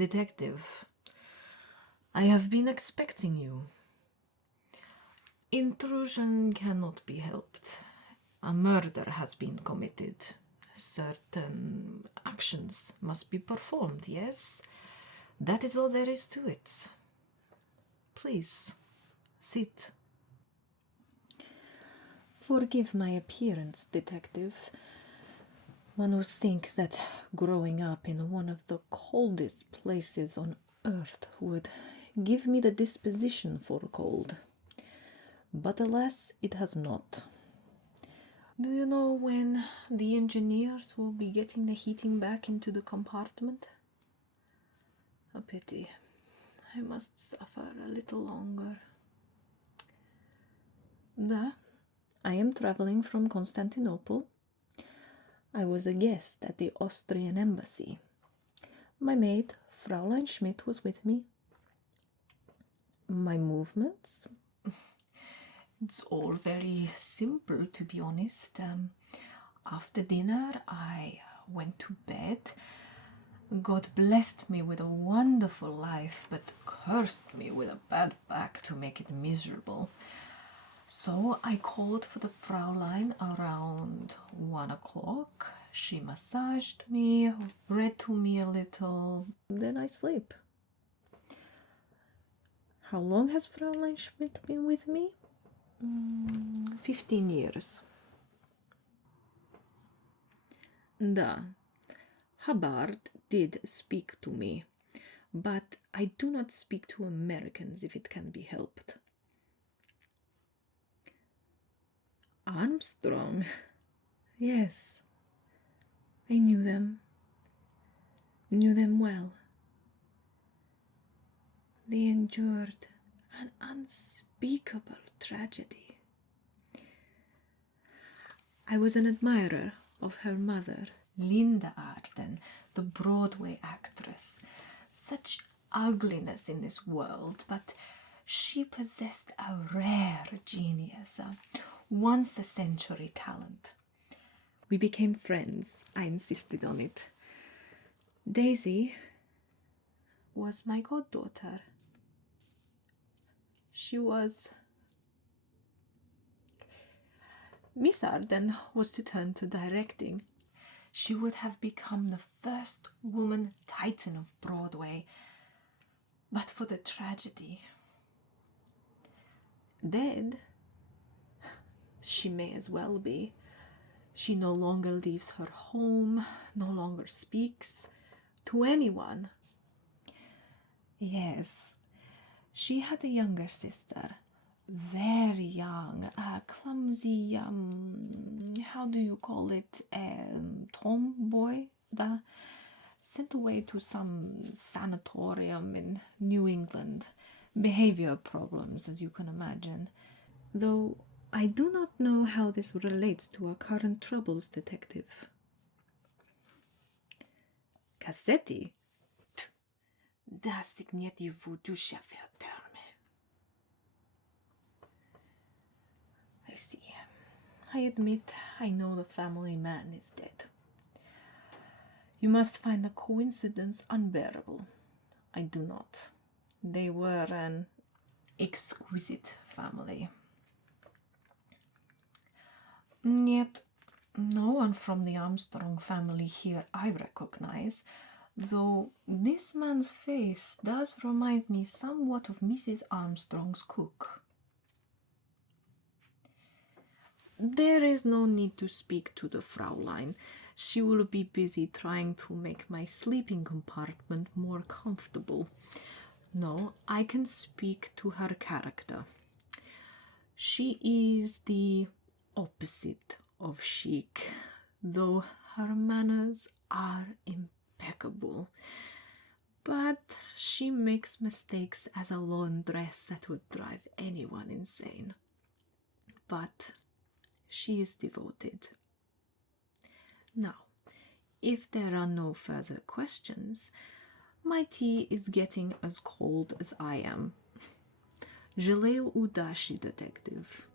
Detective, I have been expecting you. Intrusion cannot be helped. A murder has been committed. Certain actions must be performed, yes? That is all there is to it. Please, sit. Forgive my appearance, Detective. One would think that growing up in one of the coldest places on earth would give me the disposition for cold. But alas, it has not. Do you know when the engineers will be getting the heating back into the compartment? A pity. I must suffer a little longer. I am traveling from Constantinople. I was a guest at the Austrian embassy. My maid, Fraulein Schmidt, was with me. My movements? It's all very simple, to be honest. After dinner, I went to bed. God blessed me with a wonderful life, but cursed me with a bad back to make it miserable. So I called for the Fraulein around 1 o'clock. She massaged me, read to me a little. Then I sleep. How long has Fraulein Schmidt been with me? 15 years. Hubbard did speak to me, but I do not speak to Americans if it can be helped. Armstrong? Yes, I knew them well. They endured an unspeakable tragedy. I was an admirer of her mother, Linda Arden, the Broadway actress. Such ugliness in this world, but she possessed a rare genius, a once-a-century talent. We became friends. I insisted on it. Daisy was my goddaughter. She was... Miss Arden was to turn to directing. She would have become the first woman titan of Broadway, but for the tragedy. Dead? She may as well be. She no longer leaves her home, no longer speaks to anyone. Yes, she had a younger sister, very young, a clumsy, how do you call it, tomboy, sent away to some sanatorium in New England. Behavior problems, as you can imagine. Though I do not know how this relates to our current troubles, Detective. Cassetti? Da significa du chauffeur. I see. I admit I know the family man is dead. You must find the coincidence unbearable. I do not. They were an exquisite family. Yet no one from the Armstrong family here I recognize, though this man's face does remind me somewhat of Mrs. Armstrong's cook. There is no need to speak to the Fraulein. She will be busy trying to make my sleeping compartment more comfortable. No, I can speak to her character. She is the opposite of chic, though her manners are impeccable. But she makes mistakes as a laundress that would drive anyone insane. But she is devoted. Now, if there are no further questions, my tea is getting as cold as I am. Желаю удачи, Detective.